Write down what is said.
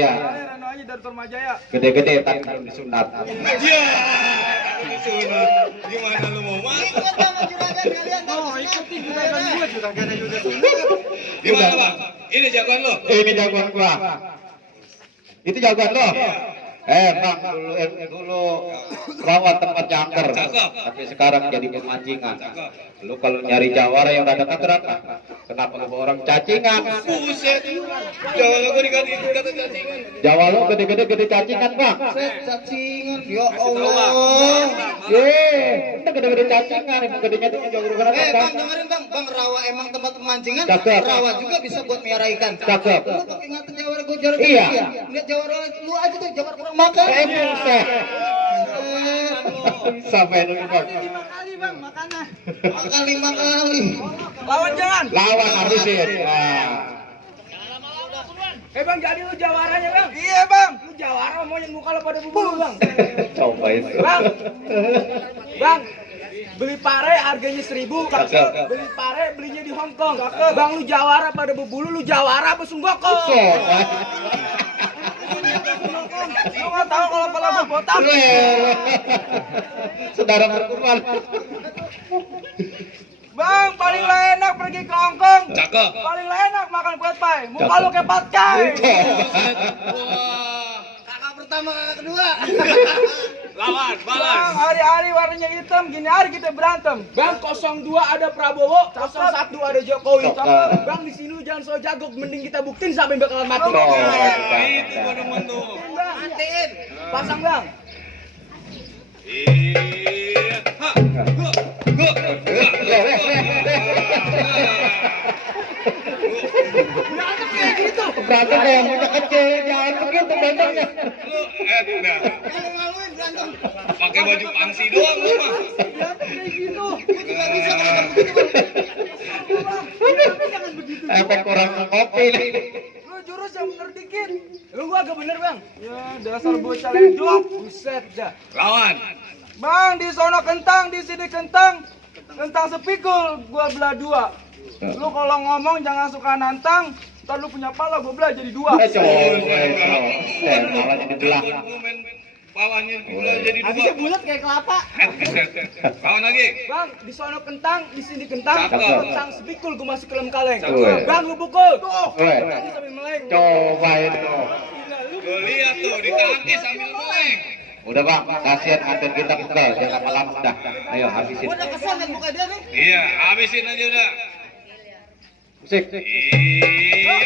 Ya. Rano aja dari Tormajaya. Gede-gede tapi belum disunat. Iya. Disunat. Gimana lu mau masuk? Oh, ikuti juragan gua, juragan juga sunat. Gimana, Bang? Ini jagoan lo? Ini jagoan gua. Itu jagoan lo. Bang, dulu rawat tempat jangkar, tapi sekarang jadi pemancingan. Lu kalau nyari jawara yang udah dekat berapa? Kenapa lu bawa orang cacingan? Buset. Jawara gua diganti kata cacingan. Jawa lu gede cacingan, Bang. Cacingan, ya Allah. Itu gede-gede cacingan, emang gedenya tuh jago Bang, dengerin Bang, rawa emang tempat pemancingan. Cakep. Rawa juga bisa buat miara ikan. Cakep. Lu pakai ngatain jawara gua jawara. Iya. Lihat jawara lu aja tuh, jawara kurang makan. Buset. Sampai dulu, Bang. 5 kali bang makannya. Makan 5 kali. Lawan jangan. Lawan habisin. Nah. Bang, jadi lu jawaranya bang. Iya bang. Lu jawara mau yang muka lo pada bubur bang. Coba itu. Bang, beli pare harganya 1.000. Cakep. Beli pare belinya di Hong Kong. Bang, lu jawara pada bubulu, lu jawara apa sunggoko? Lu nggak tahu kalau pala gua botak. Saudara berkumpul. Bang, paling lah enak pergi ke Hong Kong. Cakep. Paling lah enak makan kue pai. Muka lu kayak patkai. Wah. Kakak pertama, kakak kedua. Lawan, Bang, balas. hari-hari warnanya hitam, gini hari kita berantem. Bang, 02 ada Prabowo, 01 ada Jokowi. Bang, di sini lu jangan so jago, mending kita buktiin siapa yang bakalan mati. Itu gua demen tuh. Bang, matiin. Pasang bang. Iya. Ha. Gua. Berantem kayak gitu. Berantem kayak muda kecil, jangan begitu berantemnya. Lu nah. Malu-maluin berantem. Pakai baju pangsi doang lu mah. Berantem kayak gitu. Gua juga bisa kalau begitu. Bang, berantem jangan begitu. Efek kurang kopi nih. Lu jurus yang bener dikit. Lu gua agak bener bang. Ya dasar bocah ledok. Buset dah. Lawan. Bang, di sono kentang, di sini kentang. Kentang sepikul, gua belah 2. Lu kalau ngomong jangan suka nantang. Ntar lu punya pala, gua belah jadi 2. Coba. Malah jadi belah. Main palanya gula jadi Habisnya dua. bulat kayak kelapa. Lawan lagi. Bang, di sono kentang, di sini kentang. Cakep. Kentang sepikul, gua masuk ke dalam kaleng. Cakep. Bang, lu pukul. Tuh, Weh. kentangnya sambil meleng. Coba itu. Gila, lu. Gua lihat tuh ditangkis sambil meleng. Udah Bang, kasihan konten kita pegel, jangan lama-lama dah. Ayo habisin. Gua udah kesel liat muka dia nih. Iya, habisin aja udah. Musik. Iya.